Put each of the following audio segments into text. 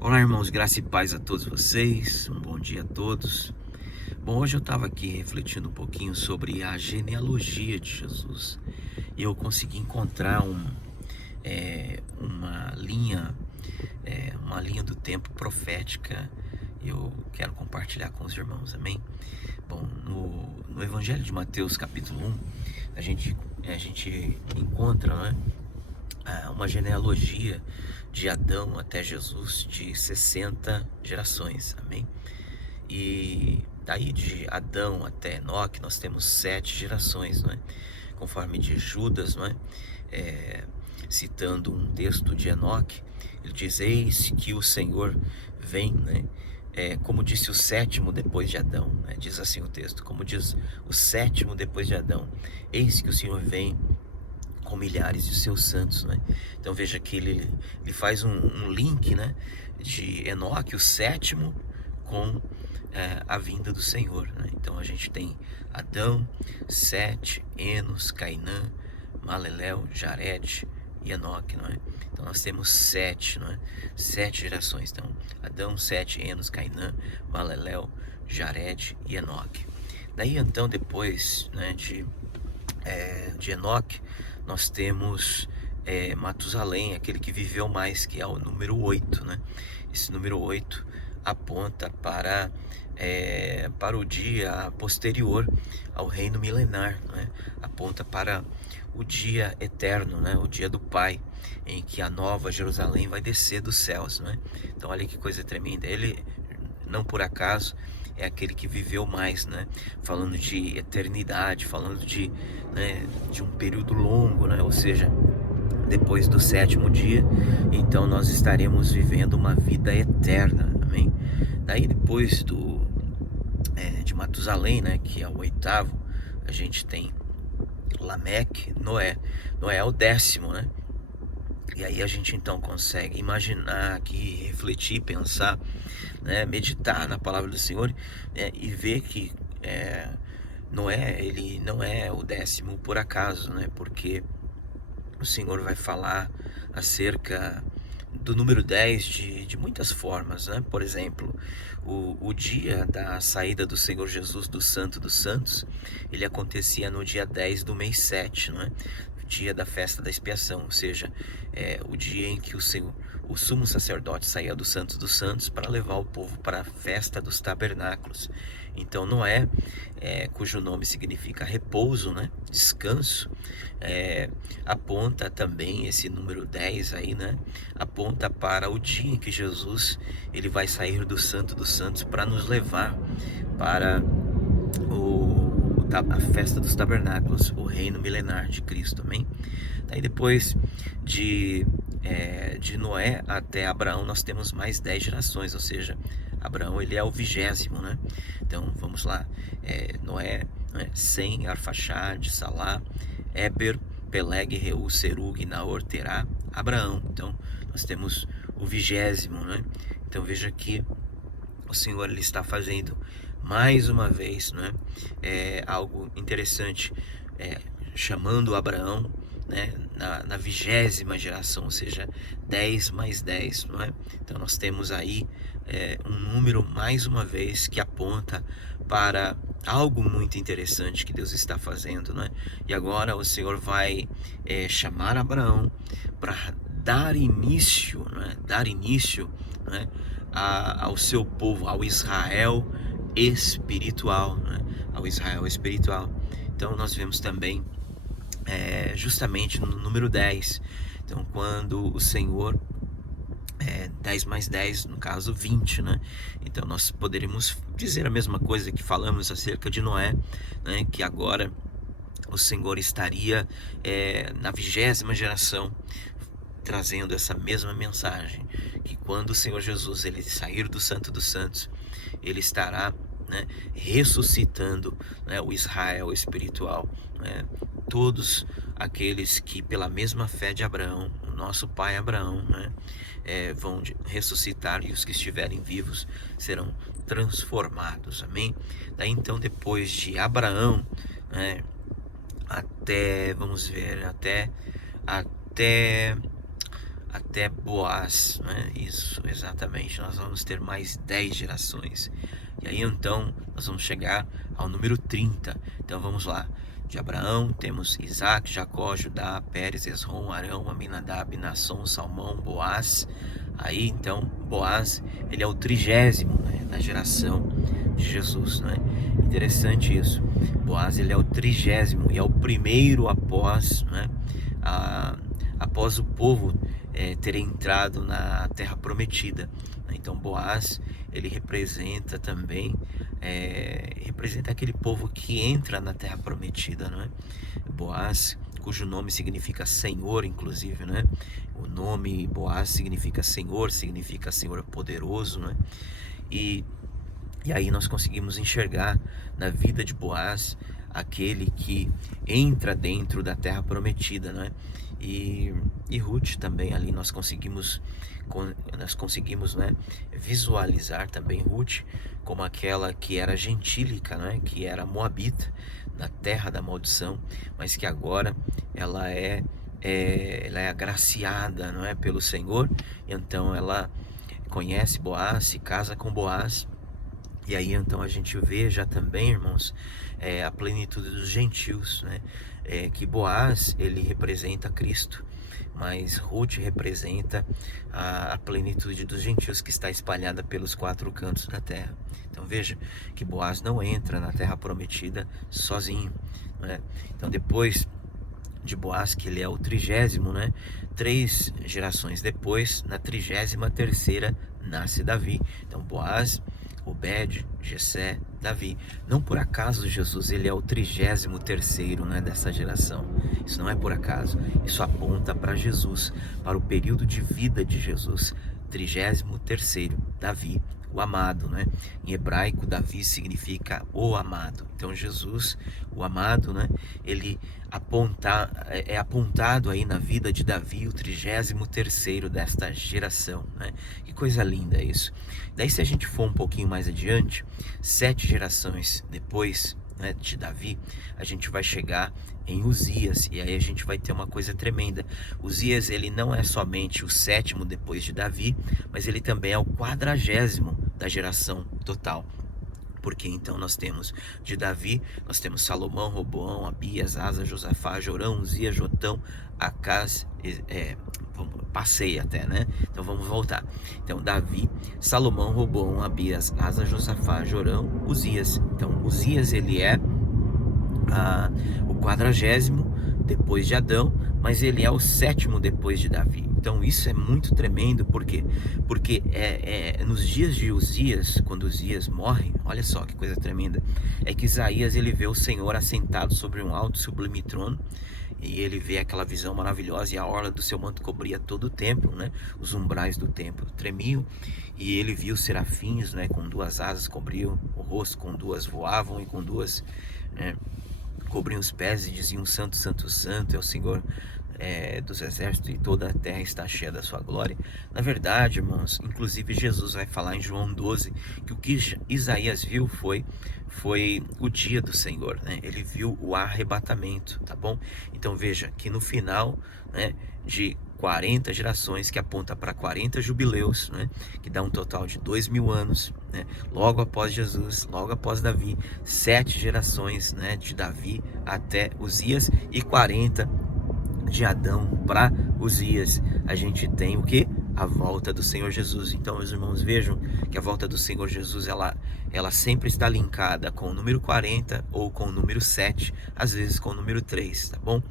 Olá, irmãos, graça e paz a todos vocês, um bom dia a todos. Bom, hoje eu estava aqui refletindo um pouquinho sobre a genealogia de Jesus e eu consegui encontrar uma linha do tempo profética. Eu quero compartilhar com os irmãos, amém? Bom, no Evangelho de Mateus, capítulo 1, a gente encontra, né, uma genealogia de Adão até Jesus de 60 gerações, amém? E daí de Adão até Enoque nós temos 7 gerações, não é? Conforme de Judas, não é? Citando um texto de Enoque, ele diz: eis que o Senhor vem, né? Como disse o sétimo depois de Adão, né? Diz assim o texto, como diz o sétimo depois de Adão: eis que o Senhor vem com milhares de seus santos, né? Então veja que ele faz um link, né, de Enoque, o sétimo, com a vinda do Senhor, né? Então a gente tem Adão, Sete, Enos, Cainã, Maleleu, Jared e Enoque, não é? Então nós temos 7, não é? 7 gerações. Então Adão, Sete, Enos, Cainã, Maleleu, Jared e Enoque. Daí então depois, né, de Enoque, nós temos Matusalém, aquele que viveu mais, que é o número 8, né? Esse número 8 aponta para o dia posterior ao reino milenar, né? Aponta para o dia eterno, né? O dia do Pai, em que a nova Jerusalém vai descer dos céus, né? Então olha que coisa tremenda. Ele, não por acaso, é aquele que viveu mais, né? Falando de eternidade, falando de um período longo, né? Ou seja, depois do sétimo dia, então nós estaremos vivendo uma vida eterna, amém? Daí depois de Matusalém, né? Que é o oitavo, a gente tem Lameque, Noé. Noé é o 10º, né? E aí a gente então consegue imaginar aqui, refletir, pensar, né, meditar na palavra do Senhor, né, e ver que Noé, ele não é o 10º por acaso, né? Porque o Senhor vai falar acerca do número 10 de muitas formas, né? Por exemplo, o dia da saída do Senhor Jesus do Santo dos Santos, ele acontecia no dia 10 do mês 7, não é? O dia da festa da expiação, ou seja, o dia em que o sumo sacerdote saía do Santo dos Santos para levar o povo para a festa dos tabernáculos. Então Noé, cujo nome significa repouso, né? Descanso, aponta também esse número 10 aí, né? Aponta para o dia em que Jesus ele vai sair do Santo dos Santos para nos levar para a festa dos tabernáculos, o reino milenar de Cristo, amém? Daí depois de Noé até Abraão nós temos mais 10 gerações, ou seja, Abraão ele é o 20º, né? Então vamos lá, Noé, né? Sem, Arfaxade, Salá, Éber, Peleg, Reu, Serug, Naor, Terá, Abraão. Então nós temos o 20º, né? Então veja que o Senhor ele está fazendo mais uma vez, né, algo interessante, chamando Abraão, né, na 20ª geração, ou seja, 10 mais 10, não é? Então nós temos aí um número mais uma vez que aponta para algo muito interessante que Deus está fazendo, né? E agora o Senhor vai chamar Abraão para dar início, né? Dar início, né, ao seu povo, ao Israel espiritual, né? Ao Israel espiritual. Então nós vemos também justamente no número 10, então quando o Senhor 10 mais 10, no caso 20, né? Então nós poderíamos dizer a mesma coisa que falamos acerca de Noé, né? Que agora o Senhor estaria na 20ª geração trazendo essa mesma mensagem, que quando o Senhor Jesus ele sair do Santo dos Santos, ele estará, né, ressuscitando, né, o Israel espiritual, né? Todos aqueles que pela mesma fé de Abraão, o nosso pai Abraão, né, vão ressuscitar, e os que estiverem vivos serão transformados, amém? Daí então depois de Abraão, né, até, vamos ver, até até Boaz, né? Isso, exatamente. Nós vamos ter mais 10 gerações. E aí então nós vamos chegar ao número 30. Então vamos lá. De Abraão temos Isaac, Jacó, Judá, Pérez, Esrom, Arão, Aminadab, Naasson, Salmão, Boaz. Aí então Boaz, ele é o 30º, né, da geração de Jesus, né? Interessante isso. Boaz, ele é o 30º e é o primeiro após, né, após o povo ter entrado na terra prometida. Então Boaz, ele representa também, representa aquele povo que entra na terra prometida, não é? Boaz, cujo nome significa Senhor, inclusive, né? O nome Boaz significa Senhor poderoso, né? E aí nós conseguimos enxergar na vida de Boaz aquele que entra dentro da terra prometida, né? E Ruth também ali nós conseguimos, né, visualizar também Ruth como aquela que era gentílica, né? Que era moabita, na terra da maldição, mas que agora ela é agraciada, não é, pelo Senhor. Então ela conhece Boaz, se casa com Boaz. E aí então a gente vê já também, irmãos, a plenitude dos gentios, né? Que Boaz, ele representa Cristo, mas Ruth representa a plenitude dos gentios que está espalhada pelos 4 cantos da terra. Então veja que Boaz não entra na terra prometida sozinho, né? Então depois de Boaz, que ele é o 30º, né? 3 gerações depois, na 33ª, nasce Davi. Então Boaz, Obed, Jessé, Davi. Não por acaso Jesus, ele é o 33º, né, dessa geração. Isso não é por acaso. Isso aponta para Jesus, para o período de vida de Jesus. 33º, Davi, o amado, né? Em hebraico, Davi significa o amado. Então Jesus, o amado, né? Ele é apontado aí na vida de Davi, o 33º desta geração, né? Que coisa linda isso. Daí, se a gente for um pouquinho mais adiante, 7 gerações depois, né, de Davi, a gente vai chegar em Uzias, e aí a gente vai ter uma coisa tremenda. Uzias, ele não é somente o 7º depois de Davi, mas ele também é o 40º da geração total. Porque então nós temos de Davi, nós temos Salomão, Roboão, Abias, Asa, Josafá, Jorão, Uzias, Jotão, Acaz, passei até, né? Então vamos voltar. Então Davi, Salomão, Roboão, Abias, Asa, Josafá, Jorão, Uzias. Então Uzias, ele é o 40º depois de Adão, mas ele é o 7º depois de Davi. Então isso é muito tremendo, porque nos dias de Uzias, quando Uzias morre, olha só que coisa tremenda, é que Isaías, ele vê o Senhor assentado sobre um alto sublime trono, e ele vê aquela visão maravilhosa, e a orla do seu manto cobria todo o templo, né? Os umbrais do templo tremiam, e ele viu serafins, né, com 2 asas cobriam o rosto, com 2 voavam, e com 2 cobriam os pés, e diziam: Santo, Santo, Santo é o Senhor dos exércitos, e toda a terra está cheia da sua glória. Na verdade, irmãos, inclusive Jesus vai falar em João 12 que o que Isaías viu foi o dia do Senhor, né? Ele viu o arrebatamento, tá bom? Então veja que no final, né, de 40 gerações, que aponta para 40 jubileus, né, que dá um total de 2000 anos, né, logo após Jesus, logo após Davi, 7 gerações, né, de Davi até Uzias, e 40 de Adão para Uzias. A gente tem o que? A volta do Senhor Jesus. Então, meus irmãos, vejam que a volta do Senhor Jesus, ela sempre está linkada com o número 40 ou com o número 7, às vezes com o número 3, tá bom?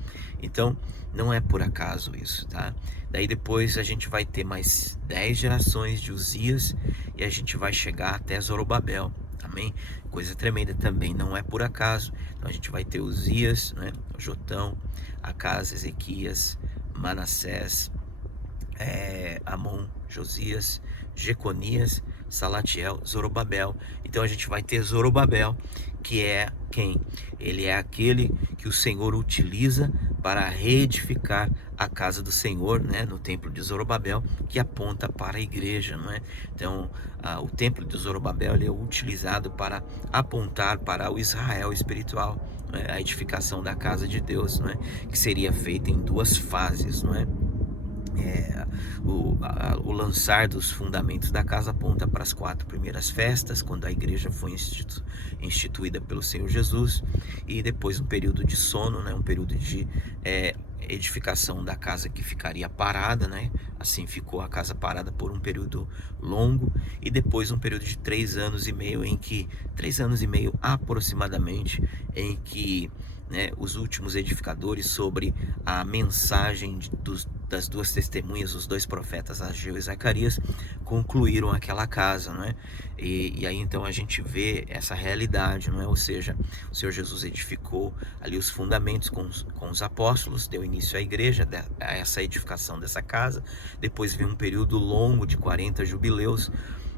Então, não é por acaso isso, tá? Daí depois a gente vai ter mais 10 gerações de Uzias, e a gente vai chegar até Zorobabel. Amém? Coisa tremenda também, não é por acaso. Então a gente vai ter Uzias, né? Jotão, Acaz, Ezequias, Manassés, Amon, Josias, Jeconias, Salatiel, Zorobabel. Então a gente vai ter Zorobabel, que é quem? Ele é aquele que o Senhor utiliza para reedificar a casa do Senhor, né, no templo de Zorobabel, que aponta para a igreja, não é? Então, o templo de Zorobabel, ele é utilizado para apontar para o Israel espiritual, não é? A edificação da casa de Deus, não é? Que seria feita em 2 fases, não é? É, o lançar dos fundamentos da casa aponta para as 4 primeiras festas, quando a igreja foi instituída pelo Senhor Jesus, e depois um período de sono, né, um período de edificação da casa que ficaria parada, né? Assim ficou a casa parada por um período longo, e depois um período de 3 anos e meio, 3 anos e meio aproximadamente, em que, né, os últimos edificadores, sobre a mensagem das duas testemunhas, os dois profetas Ageu e Zacarias, concluíram aquela casa, não é? E aí então a gente vê essa realidade, não é? Ou seja, o Senhor Jesus edificou ali os fundamentos com os apóstolos, deu início à igreja, a essa edificação dessa casa. Depois vem um período longo de 40 jubileus,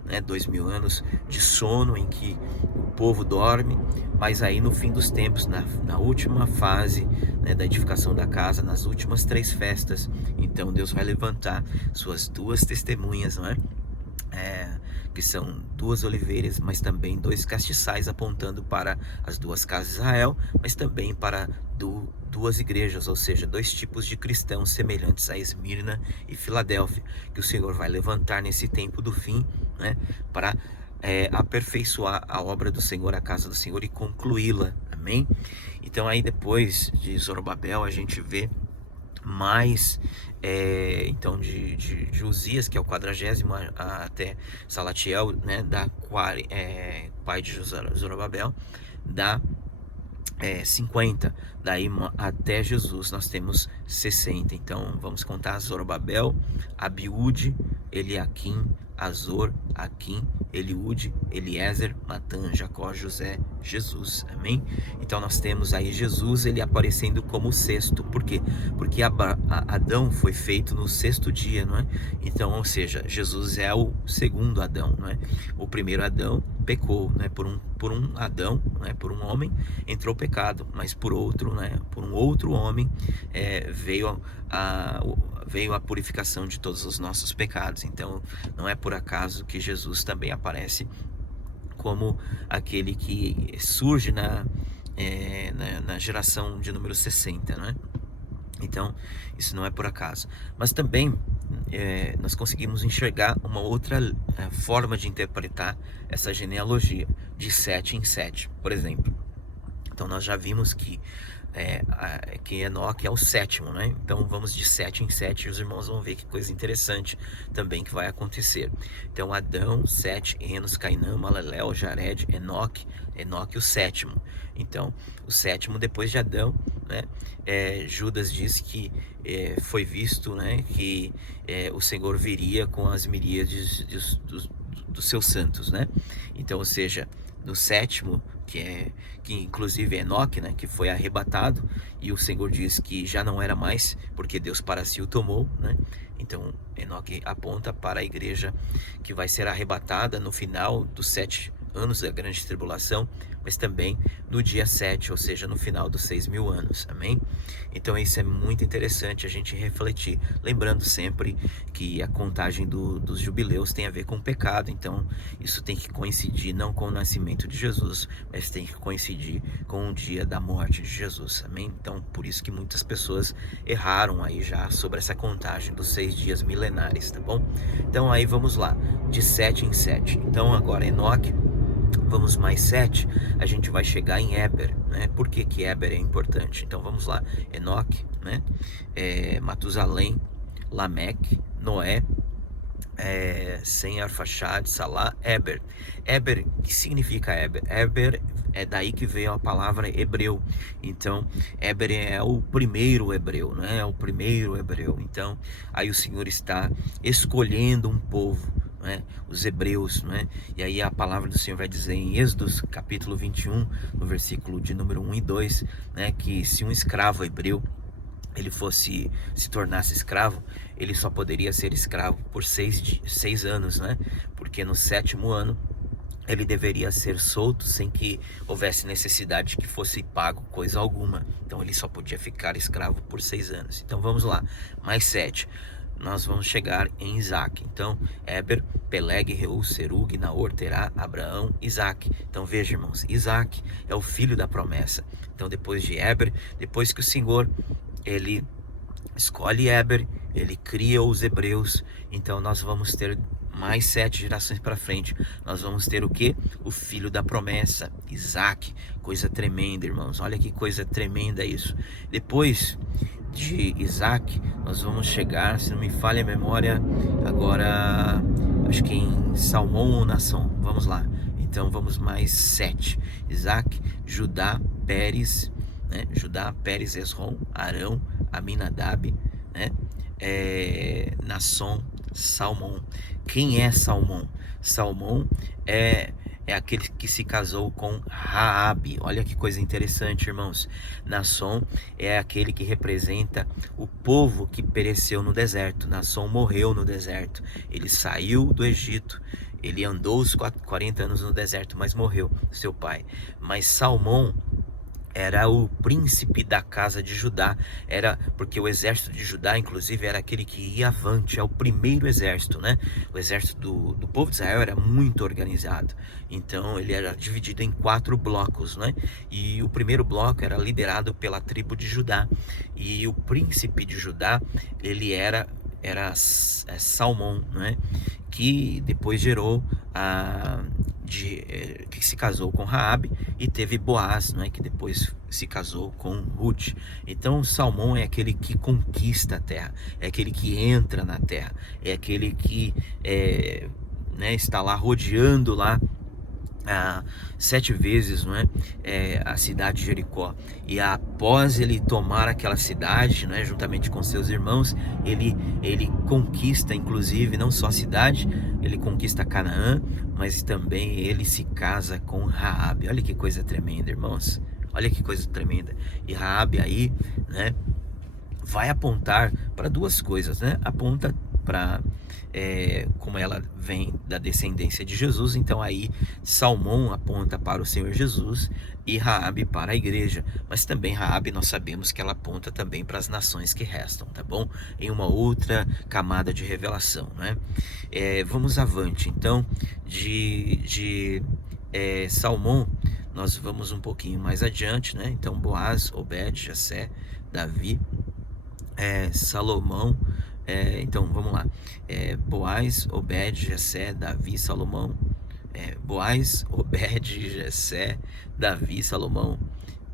né, 2000 anos de sono, em que o povo dorme, mas aí no fim dos tempos, na última fase, né, da edificação da casa, nas últimas 3 festas, então Deus vai levantar suas 2 testemunhas, não é? Que são 2 oliveiras, mas também 2 castiçais, apontando para as 2 casas de Israel, mas também para 2 igrejas, ou seja, 2 tipos de cristãos semelhantes a Esmirna e Filadélfia, que o Senhor vai levantar nesse tempo do fim, né, para aperfeiçoar a obra do Senhor, a casa do Senhor, e concluí-la. Amém? Então aí depois de Zorobabel a gente vê mais, então de Uzias, que é o 40º, até Salatiel, né, pai de Zorobabel, dá 50, daí até Jesus nós temos 60. Então vamos contar: Zorobabel, Abiúde, Eliaquim, Azor, Aquim, Eliúde, Eliezer, Matã, Jacó, José, Jesus. Amém? Então nós temos aí Jesus, ele aparecendo como o 6º. Por quê? Porque Adão foi feito no 6º dia, não é? Então, ou seja, Jesus é o 2º Adão, não é? O primeiro Adão pecou, né? Por um Adão, né? Por um homem entrou o pecado, mas por outro, né? Por um outro homem veio a purificação de todos os nossos pecados. Então não é por acaso que Jesus também aparece como aquele que surge na geração de número 60, né? Então isso não é por acaso. Mas também nós conseguimos enxergar uma outra forma de interpretar essa genealogia, de 7 em 7, por exemplo. Então nós já vimos que Enoque é o 7º, né? Então vamos de 7 em 7, e os irmãos vão ver que coisa interessante também que vai acontecer. Então Adão, 7, Enos, Cainã, Malalel, Jared, Enoque o 7º. Então o 7º depois de Adão, né? Judas diz que foi visto, né, que o Senhor viria com as miríades dos seus santos, né? Então, ou seja, no 7º, que inclusive é Enoque, né, que foi arrebatado, e o Senhor diz que já não era mais, porque Deus para si o tomou, né? Então Enoque aponta para a igreja que vai ser arrebatada no final dos 7 anos da grande tribulação, mas também no dia 7, ou seja, no final dos 6.000 anos, amém? Então isso é muito interessante a gente refletir, lembrando sempre que a contagem dos jubileus tem a ver com o pecado. Então isso tem que coincidir não com o nascimento de Jesus, mas tem que coincidir com o dia da morte de Jesus, amém? Então por isso que muitas pessoas erraram aí já sobre essa contagem dos 6 dias milenares, tá bom? Então aí vamos lá, de 7 em 7. Então agora Enoque, vamos mais 7, a gente vai chegar em Éber, né? Por que Éber é importante? Então vamos lá: Enoque, né? Matusalém, Lameque, Noé, Sem, Arfaxade, Salá, Éber. Éber, que significa Éber? Éber é daí que veio a palavra hebreu. Então Éber é o primeiro hebreu, né? É o primeiro hebreu. Então aí o Senhor está escolhendo um povo, né? Os hebreus, né? E aí a palavra do Senhor vai dizer em Êxodo capítulo 21, no versículo de número 1 e 2, né, que se um escravo hebreu ele se tornasse escravo, ele só poderia ser escravo por 6 anos, né? Porque no 7º ano ele deveria ser solto sem que houvesse necessidade de que fosse pago coisa alguma. Então ele só podia ficar escravo por 6 anos. Então vamos lá, mais 7. Nós vamos chegar em Isaac. Então Éber, Peleg, Reu, Serug, Naor, Terá, Abraão, Isaac. Então veja, irmãos, Isaac é o filho da promessa. Então depois de Éber, depois que o Senhor ele escolhe Éber, ele cria os hebreus. Então nós vamos ter mais 7 gerações para frente. Nós vamos ter o que? O filho da promessa, Isaac. Coisa tremenda, irmãos. Olha que coisa tremenda isso. Depois de Isaac, nós vamos chegar, se não me falha a memória, agora acho que em Salmão ou Nação. Vamos lá. Então vamos mais 7. Isaac, Judá, Pérez, né? Judá, Pérez, Esrom, Arão, Aminadab, né? Nasson, Salmão. Quem é Salmão? Salmão é aquele que se casou com Raabe. Olha que coisa interessante, irmãos. Nasson é aquele que representa o povo que pereceu no deserto. Nasson morreu no deserto. Ele saiu do Egito. Ele andou os 40 anos no deserto, mas morreu, seu pai. Mas Salmão era o príncipe da casa de Judá, era porque o exército de Judá, inclusive, era aquele que ia avante, é o primeiro exército, né? O exército do povo de Israel era muito organizado, então ele era dividido em 4 blocos, né? E o primeiro bloco era liderado pela tribo de Judá, e o príncipe de Judá, ele era Salmão, né? Que depois gerou que se casou com Raabe, e teve Boaz, né? Que depois se casou com Ruth. Então Salmão é aquele que conquista a terra, é aquele que entra na terra, é aquele que né, está lá rodeando lá 7 vezes, não é? A cidade de Jericó, e após ele tomar aquela cidade, né, juntamente com seus irmãos, ele conquista, inclusive, não só a cidade, ele conquista Canaã, mas também ele se casa com Raabe. Olha que coisa tremenda, irmãos. Olha que coisa tremenda. E Raabe aí, né, vai apontar para 2 coisas, né? Aponta para como ela vem da descendência de Jesus, então aí Salmão aponta para o Senhor Jesus e Raabe para a igreja, mas também Raabe nós sabemos que ela aponta também para as nações que restam, tá bom? Em uma outra camada de revelação, né? Vamos avante, então, de Salmão, nós vamos um pouquinho mais adiante, né? Então Boaz, Obed, Jessé, Davi, Salomão. Então vamos lá, Boaz, Obed, Jessé, Davi, Salomão. Boaz, Obed, Jessé, Davi, Salomão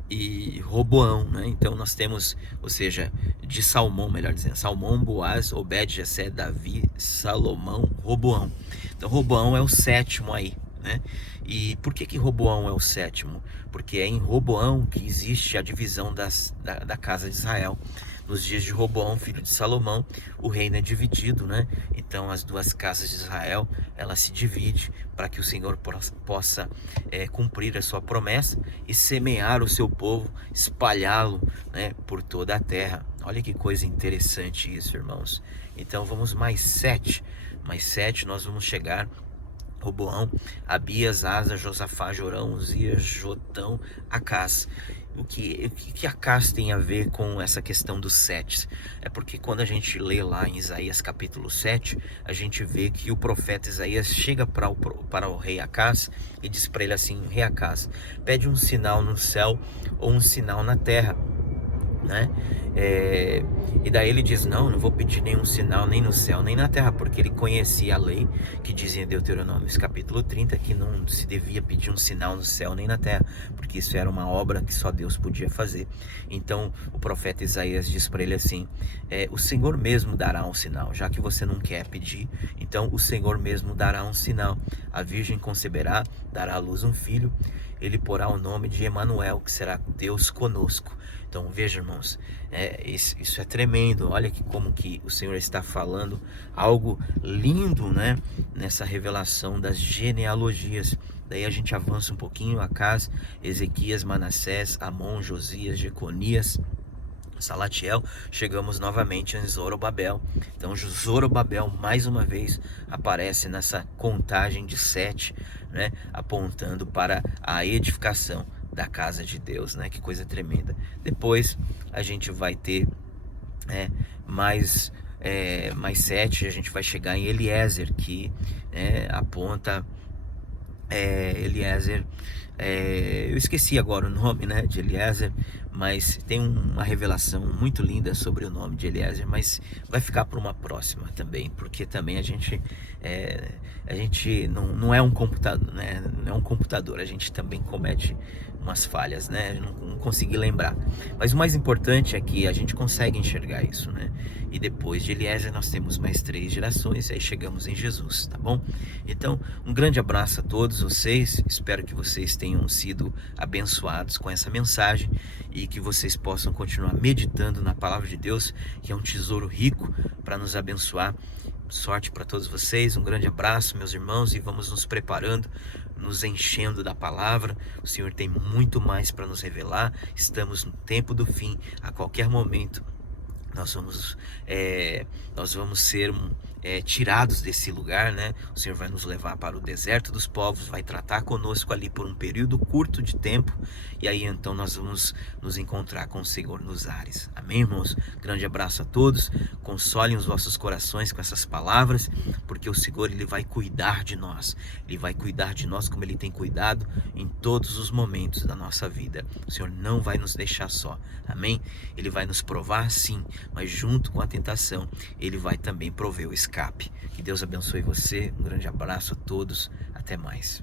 e Roboão, né? Então nós temos, ou seja, de Salmão, melhor dizendo, Salmão, Boaz, Obed, Jessé, Davi, Salomão, Roboão. Então Roboão é o 7º aí, né? E por que Roboão é o 7º? Porque é em Roboão que existe a divisão da casa de Israel. Nos dias de Roboão, filho de Salomão, o reino é dividido, né? Então as 2 casas de Israel, ela se divide para que o Senhor possa cumprir a sua promessa e semear o seu povo, espalhá-lo, né, por toda a terra. Olha que coisa interessante isso, irmãos. Então vamos mais 7, nós vamos chegar Roboão, Abias, Asa, Josafá, Jorão, Uzias, Jotão, Acás. O que Acás tem a ver com essa questão dos 7? É porque quando a gente lê lá em Isaías capítulo 7, a gente vê que o profeta Isaías chega para o rei Acás e diz para ele assim: rei Acás, pede um sinal no céu ou um sinal na terra, né? E daí ele diz: não vou pedir nenhum sinal nem no céu nem na terra, porque ele conhecia a lei que dizia em Deuteronômio capítulo 30 que não se devia pedir um sinal no céu nem na terra, porque isso era uma obra que só Deus podia fazer. Então o profeta Isaías diz para ele assim: o Senhor mesmo dará um sinal, já que você não quer pedir, então o Senhor mesmo dará um sinal. A virgem conceberá, dará à luz um filho, ele porá o nome de Emanuel, que será Deus conosco. Então veja, irmãos, isso é tremendo. Olha como que o Senhor está falando algo lindo, né, nessa revelação das genealogias. Daí a gente avança um pouquinho: Acás, Ezequias, Manassés, Amon, Josias, Jeconias, Salatiel, chegamos novamente em Zorobabel. Então Zorobabel mais uma vez aparece nessa contagem de 7, né, apontando para a edificação da casa de Deus, né? Que coisa tremenda. Depois a gente vai ter mais 7, a gente vai chegar em Eliezer, que aponta Eliezer, eu esqueci agora o nome, né, de Eliezer, mas tem uma revelação muito linda sobre o nome de Eliezer, mas vai ficar para uma próxima também, porque também é, a gente não é um computador, né, não é um computador, a gente também comete umas falhas, né, não consegui lembrar. Mas o mais importante é que a gente consegue enxergar isso, né? E depois de Eliezer nós temos mais 3 gerações, aí chegamos em Jesus, tá bom? Então, um grande abraço a todos vocês, espero que vocês tenham sido abençoados com essa mensagem e que vocês possam continuar meditando na palavra de Deus, que é um tesouro rico para nos abençoar. Sorte para todos vocês, um grande abraço, meus irmãos, e vamos nos preparando, nos enchendo da palavra. O Senhor tem muito mais para nos revelar. Estamos no tempo do fim, a qualquer momento nós vamos, nós vamos ser tirados desse lugar, né? O Senhor vai nos levar para o deserto dos povos, vai tratar conosco ali por um período curto de tempo, e aí então nós vamos nos encontrar com o Senhor nos ares. Amém, irmãos? Grande abraço a todos, consolem os vossos corações com essas palavras, porque o Senhor, Ele vai cuidar de nós, Ele vai cuidar de nós como Ele tem cuidado em todos os momentos da nossa vida. O Senhor não vai nos deixar só, amém? Ele vai nos provar, sim, mas junto com a tentação, Ele vai também prover o escape. Que Deus abençoe você, um grande abraço a todos, até mais.